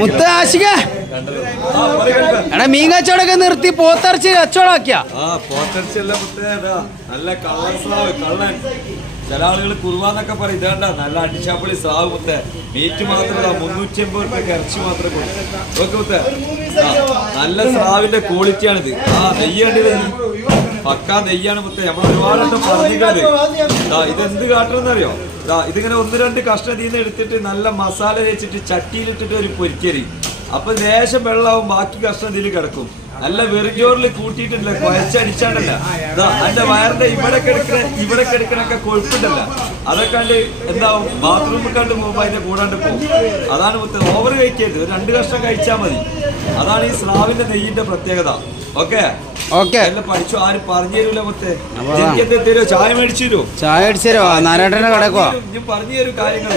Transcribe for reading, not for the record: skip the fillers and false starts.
മുത്ത ആശിക എടാ മീൻ കച്ചവടമൊക്കെ നിർത്തി പോത്തിറച്ചി കച്ചവടമാക്കിയ നല്ല കള്ളൻ ചില ആളുകൾ കുറുവാന്നൊക്കെ പറയും ഇതേണ്ട നല്ല അടിച്ചാപ്പൊളി സ്രാവ് മുത്തേ മീറ്റ് മാത്രമല്ല 350 രൂപയ്ക്ക് ഇറച്ചി മാത്രമേ കൊടുക്കും മുത്തേ നല്ല സ്രാവിന്റെ ക്വാളിറ്റിയാണിത്. നെയ്യേണ്ടത് പക്കാ നെയ്യാണ് മുത്തേ. നമ്മൾ ഒരുപാട് പറഞ്ഞിട്ടുണ്ട് ഇതെന്ത് കാട്ടണമെന്നറിയോ? ഇതിങ്ങനെ 1-2 കഷ്ണം ഇതിന്ന് എടുത്തിട്ട് നല്ല മസാല വെച്ചിട്ട് ചട്ടിയിലിട്ടിട്ട് ഒരു പൊരിക്കരി, അപ്പൊ ലേശം വെള്ളമാവും, ബാക്കി കഷ്ണം ഇതിൽ കിടക്കും. നല്ല വെറുജോറിൽ കൂട്ടിയിട്ടില്ല, കുഴച്ചടിച്ചാണ്ടല്ല. എന്റെ വയറിന്റെ ഇവിടെ കിടക്കണൊക്കെ കൊഴുപ്പുണ്ടല്ല, അതൊക്കെ കണ്ട് എന്താവും ബാത്റൂമിൽ കണ്ട് പോകുമ്പോ അതിന്റെ കൂടാണ്ട് പോകും. അതാണ് മുത്തേ, ഓവർ കഴിക്കരുത്, 2 കഷ്ണം കഴിച്ചാൽ മതി. അതാണ് ഈ സ്രാവിന്റെ നെയ്യിന്റെ പ്രത്യേകത. ഓക്കെ പഠിച്ചു, ആരും പറഞ്ഞു തരൂല മുത്തേ. തരുമോ? ചായ മേടിച്ചു തരുമോ? ചായ അടിച്ചു തരുമോ? നാരായണന്റെ കടക്കോ? പറഞ്ഞു തരൂ കാര്യങ്ങൾ.